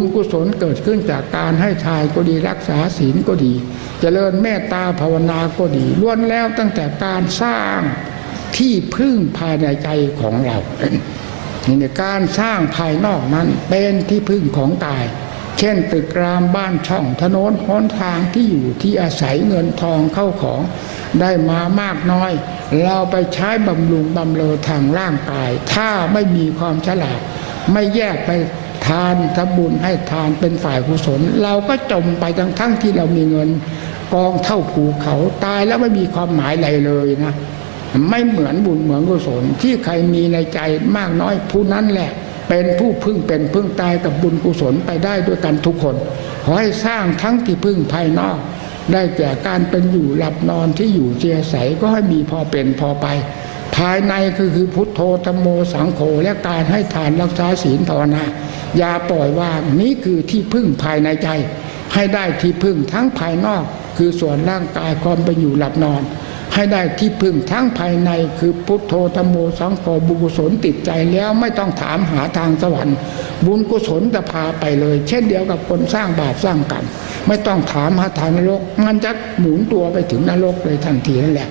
บุญกุศลเกิดขึ้นจากการให้ทานก็ดีรักษาศีลก็ดีเจริญเมตตาภาวนาก็ดีล้วนแล้วตั้งแต่การสร้างที่พึ่งภายในใจของเรานี่ในการสร้างภายนอกนั้นเป็นที่พึ่งของกาย เช่นตึกรามบ้านช่องถนนหนทางที่อยู่ที่อาศัยเงินทองเข้าของได้มามากน้อย เราไปใช้บำรุงบำเรอทางร่างกาย ถ้าไม่มีความฉลาดไม่แยกไป ทานทำบุญให้ทานเป็นฝ่ายกุศล เราก็จมไปทั้งทั้งที่เรามีเงินกองเท่าภูเขาตายแล้วไม่มีความหมายอะไรเลยนะ ไม่เหมือนบุญเหมือนกุศลที่ใครมีในใจมากน้อยผู้นั้นแหละ เป็นผู้พึ่งเป็นพึ่งตายกับบุญกุศลไปได้ด้วยกันทุกคนขอให้สร้างทั้งที่พึ่งภายนอก ได้แก่การเป็นอยู่หลับนอนที่อยู่เจียใสก็ให้มีพอเป็นพอไป ภายในคือคือพุทโธธรรมโมสังโฆและการให้ทานรักษาศีลภาวนาอย่าปล่อยวางนี้คือที่พึ่งภายในใจ ให้ได้ที่พึ่งทั้งภายนอก คือส่วนร่างกายความเป็นอยู่หลับนอน ให้ได้ที่พึ่งทั้งภายในคือพุทโธธรรมโมสังโฆบุญกุศลติดใจแล้วไม่ต้องถามหาทางสวรรค์บุญกุศลจะพาไปเลย เช่นเดียวกับคนสร้างบาปสร้างกรรมไม่ต้องถามหาทางนรก มันจะหมุนตัวไปถึงนรกเลยทันทีนั่นแหละ